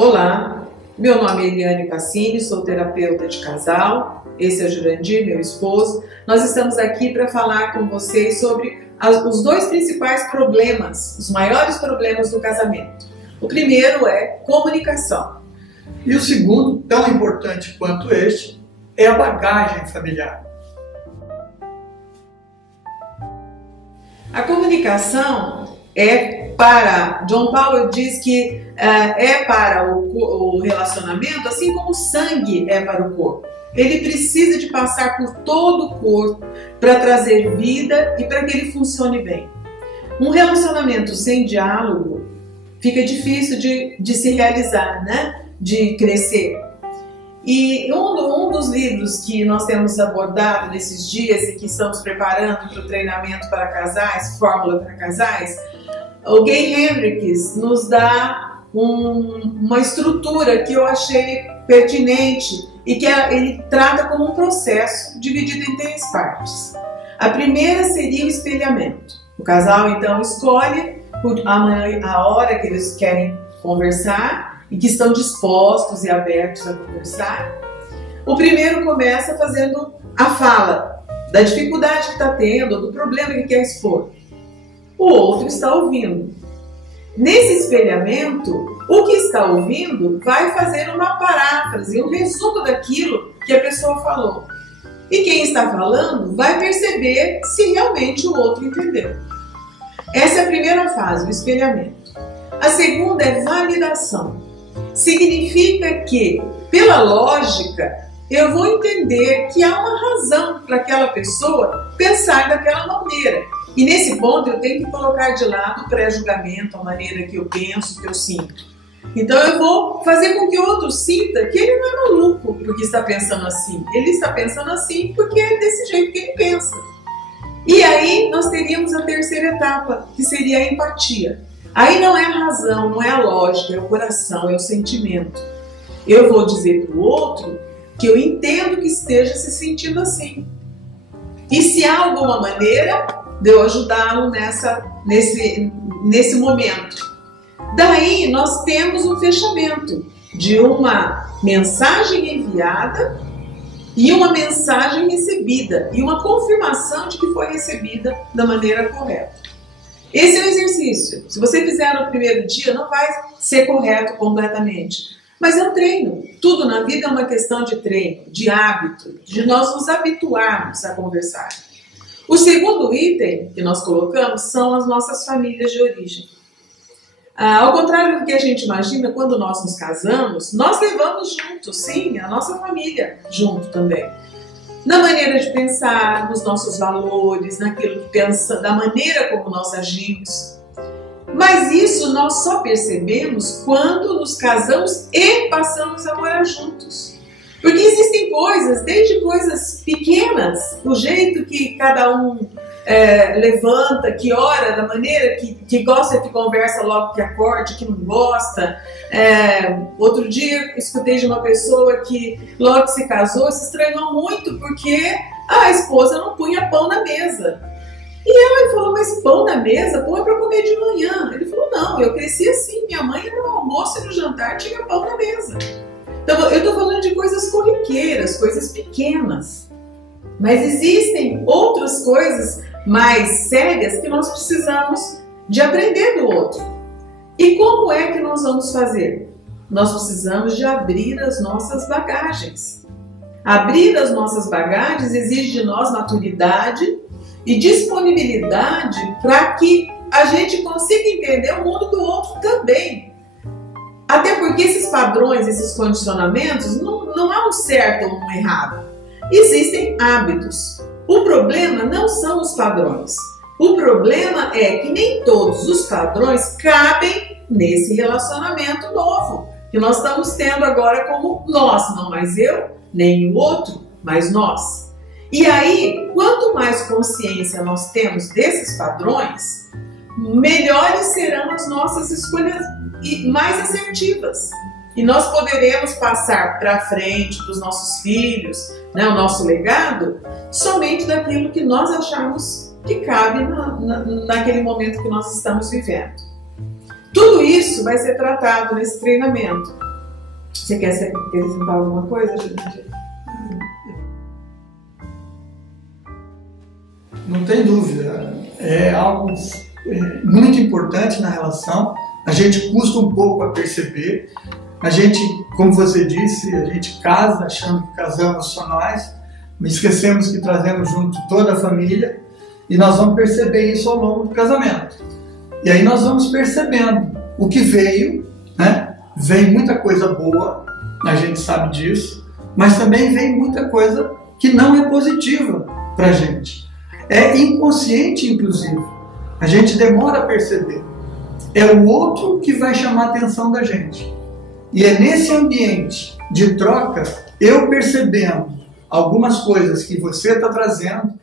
Olá, meu nome é Eliane Cassini, sou terapeuta de casal, esse é Jurandir, meu esposo. Nós estamos aqui para falar com vocês sobre os dois principais problemas, os maiores problemas do casamento. O primeiro é comunicação. E o segundo, tão importante quanto este, é a bagagem familiar. A comunicação John Powell diz que é para o relacionamento, assim como o sangue é para o corpo. Ele precisa de passar por todo o corpo para trazer vida e para que ele funcione bem. Um relacionamento sem diálogo fica difícil de se realizar, né? De crescer. E um dos livros que nós temos abordado nesses dias e que estamos preparando para o treinamento para casais, Fórmula para Casais, o Gay Hendricks nos dá uma estrutura que eu achei pertinente e que ele trata como um processo dividido em 3 partes. A primeira seria o espelhamento. O casal então escolhe a hora que eles querem conversar e que estão dispostos e abertos a conversar. O primeiro começa fazendo a fala da dificuldade que está tendo, do problema que quer expor. O outro está ouvindo. Nesse espelhamento, o que está ouvindo vai fazer uma paráfrase, um resumo daquilo que a pessoa falou. E quem está falando vai perceber se realmente o outro entendeu. Essa é a primeira fase, o espelhamento. A segunda é validação. Significa que, pela lógica, eu vou entender que há uma razão para aquela pessoa pensar daquela maneira. E nesse ponto eu tenho que colocar de lado o pré-julgamento, a maneira que eu penso, que eu sinto. Então eu vou fazer com que o outro sinta que ele não é maluco porque está pensando assim. Ele está pensando assim porque é desse jeito que ele pensa. E aí nós teríamos a terceira etapa, que seria a empatia. Aí não é a razão, não é a lógica, é o coração, é o sentimento. Eu vou dizer para o outro que eu entendo que esteja se sentindo assim. E se há alguma maneira de eu ajudá-lo nesse momento. Daí nós temos um fechamento de uma mensagem enviada e uma mensagem recebida e uma confirmação de que foi recebida da maneira correta. Esse é o exercício. Se você fizer no primeiro dia, não vai ser correto completamente. Mas é um treino. Tudo na vida é uma questão de treino, de hábito, de nós nos habituarmos a conversar. O segundo item que nós colocamos são as nossas famílias de origem. Ao contrário do que a gente imagina, quando nós nos casamos, nós levamos junto, sim, a nossa família junto também. Na maneira de pensar, nos nossos valores, naquilo que pensa, da maneira como nós agimos. Mas isso nós só percebemos quando nos casamos e passamos a morar juntos. Porque existem coisas, desde coisas pequenas, o jeito que cada um levanta, que ora, da maneira que gosta, que conversa logo que acorde, que não gosta. Outro dia escutei de uma pessoa que logo que se casou se estranhou muito porque a esposa não punha pão na mesa. E ela falou, mas pão na mesa? Pão é para comer de manhã. Ele falou, não, eu cresci assim, minha mãe no almoço e no jantar tinha pão na mesa. Então, eu estou falando de coisas corriqueiras, coisas pequenas. Mas existem outras coisas mais sérias que nós precisamos de aprender do outro. E como é que nós vamos fazer? Nós precisamos de abrir as nossas bagagens. Abrir as nossas bagagens exige de nós maturidade e disponibilidade para que a gente consiga entender o mundo do outro também. Até porque esses padrões, esses condicionamentos, não há um certo ou um errado. Existem hábitos. O problema não são os padrões. O problema é que nem todos os padrões cabem nesse relacionamento novo que nós estamos tendo agora como nós, não mais eu, nem o outro, mas nós. E aí, quanto mais consciência nós temos desses padrões, melhores serão as nossas escolhas e mais assertivas. E nós poderemos passar para frente para os nossos filhos, né, o nosso legado, somente daquilo que nós achamos que cabe naquele momento que nós estamos vivendo. Tudo isso vai ser tratado nesse treinamento. Você quer acrescentar alguma coisa, gente? Não tem dúvida, é algo muito importante na relação. A gente custa um pouco a perceber. A gente, como você disse, a gente casa achando que casamos só nós, mas esquecemos que trazemos junto toda a família e nós vamos perceber isso ao longo do casamento. E aí nós vamos percebendo o que veio, né? Vem muita coisa boa, a gente sabe disso, mas também vem muita coisa que não é positiva para a gente. É inconsciente, inclusive. A gente demora a perceber. É o outro que vai chamar a atenção da gente. E é nesse ambiente de troca, eu percebendo algumas coisas que você está trazendo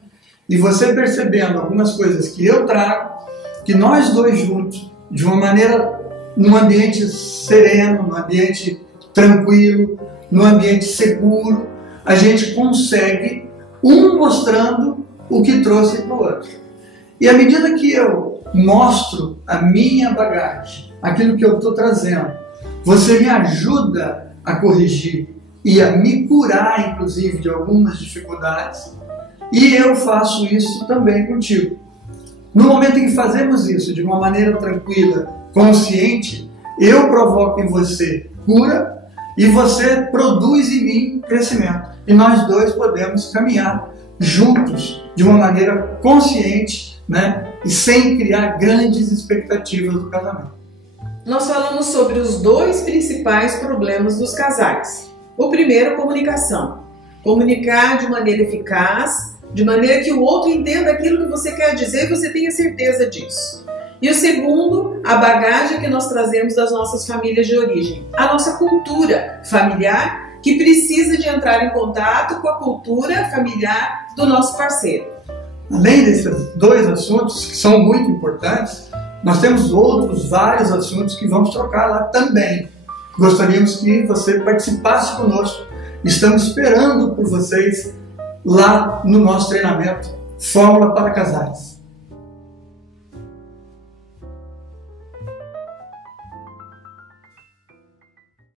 e você percebendo algumas coisas que eu trago, que nós dois juntos, de uma maneira, num ambiente sereno, num ambiente tranquilo, num ambiente seguro, a gente consegue um mostrando o que trouxe para o outro. E à medida que eu mostro a minha bagagem, aquilo que eu estou trazendo, você me ajuda a corrigir e a me curar, inclusive, de algumas dificuldades, e eu faço isso também contigo. No momento em que fazemos isso de uma maneira tranquila, consciente, eu provoco em você cura e você produz em mim crescimento. E nós dois podemos caminhar juntos de uma maneira consciente, né? E sem criar grandes expectativas do casamento. Nós falamos sobre os dois principais problemas dos casais. O primeiro, comunicação. Comunicar de maneira eficaz, de maneira que o outro entenda aquilo que você quer dizer e você tenha certeza disso. E o segundo, a bagagem que nós trazemos das nossas famílias de origem. A nossa cultura familiar, que precisa de entrar em contato com a cultura familiar do nosso parceiro. Além desses dois assuntos, que são muito importantes, nós temos outros vários assuntos que vamos trocar lá também. Gostaríamos que você participasse conosco. Estamos esperando por vocês lá no nosso treinamento Fórmula para Casais.